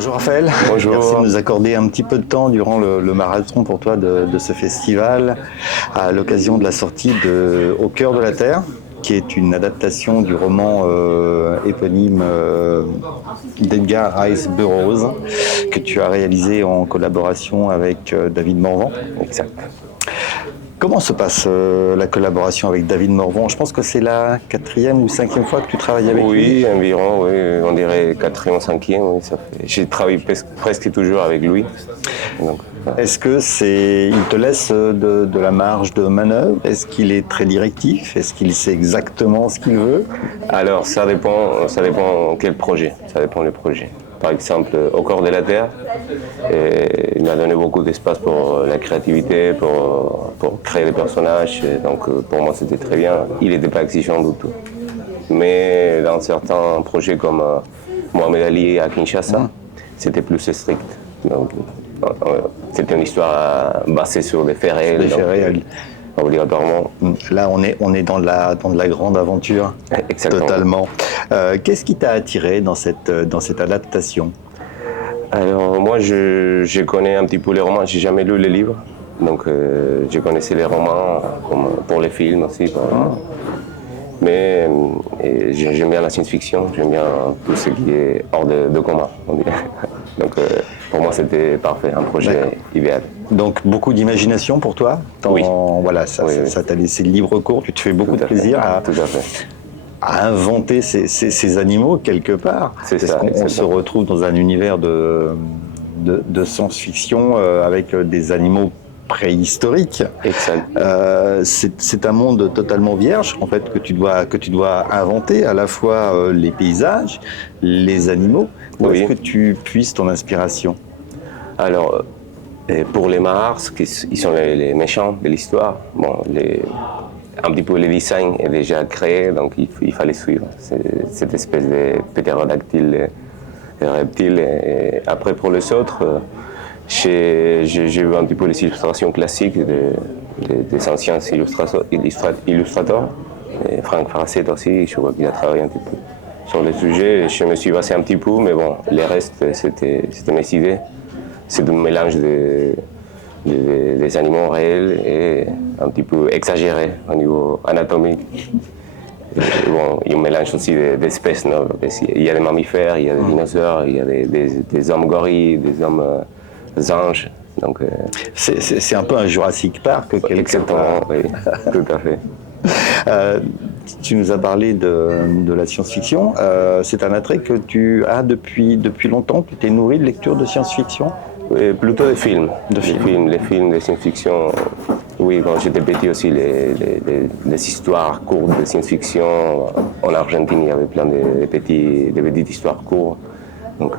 Bonjour Raphaël. Bonjour. Merci de nous accorder un petit peu de temps durant le marathon pour toi de ce festival à l'occasion de la sortie de Au cœur de la Terre, qui est une adaptation du roman éponyme d'Edgar Rice Burroughs que tu as réalisé en collaboration avec David Morvan. Exact. Comment se passe la collaboration avec David Morvan? Je pense que c'est la 4e ou 5e fois que tu travailles avec lui. Oui, environ, oui, on dirait 4e ou 5e. Oui, ça fait. J'ai travaillé presque toujours avec lui. Donc, ouais. Est-ce que il te laisse de la marge de manœuvre? Est-ce qu'il est très directif? Est-ce qu'il sait exactement ce qu'il veut? Alors, ça dépend quel projet, ça dépend du projet. Par exemple, Au cœur de la Terre, il m'a donné beaucoup d'espace pour la créativité, pour créer des personnages. Donc, pour moi, c'était très bien. Il n'était pas exigeant du tout. Mais dans certains projets comme Mohamed Ali à Kinshasa, c'était plus strict. Donc, c'était une histoire basée sur des faits réels. Des faits réels. Obligatoirement. Là, on est dans de la grande aventure. Exactement. Totalement. Qu'est-ce qui t'a attiré dans cette adaptation? Alors, moi, je connais un petit peu les romans. J'ai jamais lu les livres. Donc, je connaissais les romans comme pour les films aussi. Mais j'aime bien la science-fiction. J'aime bien tout ce qui est hors de commun, on dirait. Donc, pour moi, c'était parfait. Un projet idéal. Donc beaucoup d'imagination pour toi. Oui. Voilà, ça t'a laissé libre cours. Tu te fais beaucoup de plaisir à inventer ces animaux quelque part. C'est ça. On se retrouve dans un univers de science-fiction avec des animaux préhistoriques. Exact. C'est un monde totalement vierge en fait que tu dois inventer à la fois les paysages, les animaux. Où est-ce que tu puisses ton inspiration? Alors, pour les Mahars, ils sont les méchants de l'histoire, bon, un petit peu le design est déjà créé, donc il fallait suivre cette espèce de ptérodactyle, reptile. Et après, pour les autres, j'ai vu un petit peu les illustrations classiques des anciens illustrateurs. Et Frank Frazetta aussi, je vois qu'il a travaillé un petit peu sur le sujet. Je me suis basé un petit peu, mais bon, les restes, c'était mes idées. C'est un mélange des animaux réels et un petit peu exagéré au niveau anatomique. Et bon, il y a un mélange aussi d'espèces. Non? Il y a des mammifères, il y a des dinosaures, il y a des hommes gorilles, des hommes anges. Donc, c'est un peu un Jurassic Park. Exactement, oui, tout à fait. Tu nous as parlé de la science-fiction. C'est un attrait que tu as depuis longtemps. Tu t'es nourri de lecture de science-fiction? Plutôt des films. Les films de science-fiction. Oui, quand j'étais petit aussi, les histoires courtes de science-fiction. En Argentine, il y avait plein de petites histoires courtes. Donc,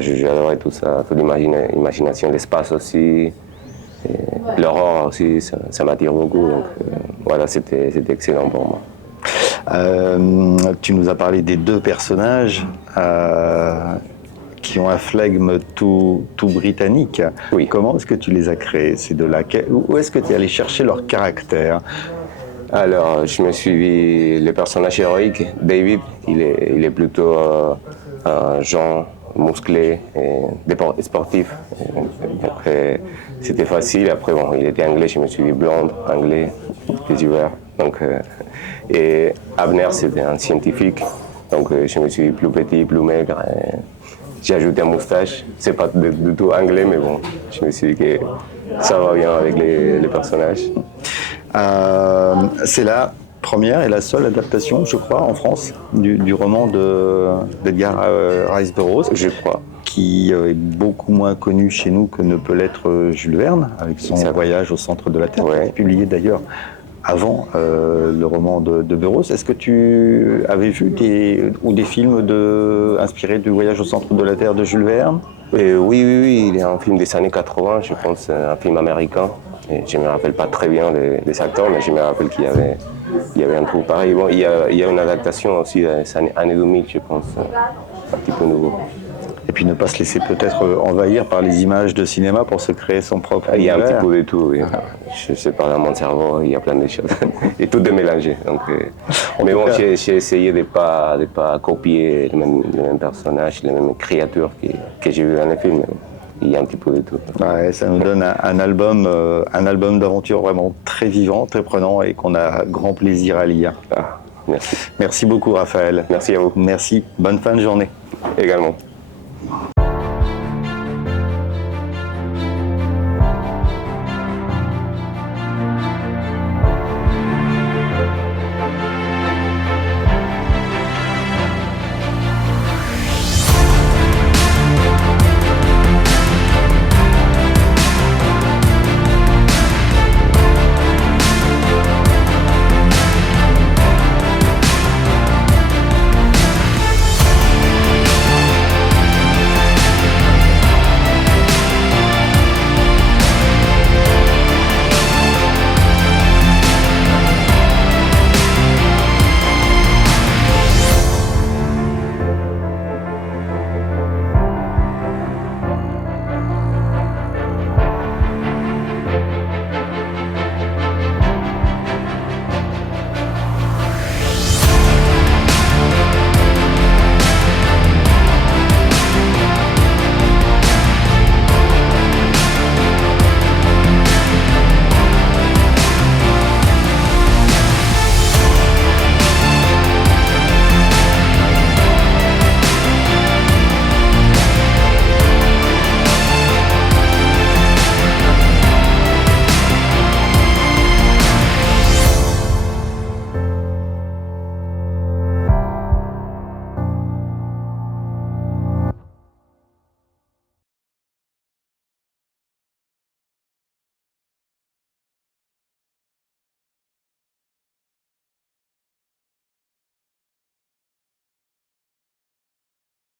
j'adorais tout ça, toute l'imagination, l'espace aussi. L'aurore aussi, ça m'attire beaucoup. Donc, voilà, c'était excellent pour moi. Tu nous as parlé des deux personnages qui ont un flegme tout britannique. Oui. Comment est-ce que tu les as créés? Où est-ce que tu es allé chercher leur caractère? Alors, je me suis dit, le personnage héroïque, David, il est plutôt un genre musclé et sportif. Après, c'était facile. Après, bon, il était anglais, je me suis dit blond, anglais, les yeux verts. Donc, et Abner, c'était un scientifique. Donc, je me suis dit plus petit, plus maigre. J'ai ajouté une moustache. C'est pas du tout anglais, mais bon, je me suis dit que ça va bien avec les personnages. C'est la première et la seule adaptation, je crois, en France, du roman d'Edgar Rice Burroughs, je crois, qui est beaucoup moins connu chez nous que ne peut l'être Jules Verne, avec son voyage au centre de la Terre, qui est publié d'ailleurs avant le roman de Burroughs. Est-ce que tu avais vu des films inspirés du voyage au centre de la Terre de Jules Verne? Oui, il y a un film des années 80, je pense, un film américain. Et je ne me rappelle pas très bien des acteurs, mais je me rappelle qu'il y avait un truc pareil. Bon, il y a une adaptation aussi des années 2000, je pense, un petit peu nouveau. Et puis ne pas se laisser peut-être envahir par les images de cinéma pour se créer son propre Il y a un univers. petit peu de tout, oui. Je sais pas, dans mon cerveau, il y a plein de choses. Et tout est mélangé. Donc, mais bon, cas- j'ai essayé de pas copier le même personnage, les mêmes créatures que j'ai vu dans le film. Il y a un petit peu de tout. Ouais, ça nous donne un album d'aventure vraiment très vivant, très prenant et qu'on a grand plaisir à lire. Ah, merci. Merci beaucoup Raphaël. Merci à vous Merci, bonne fin de journée. également.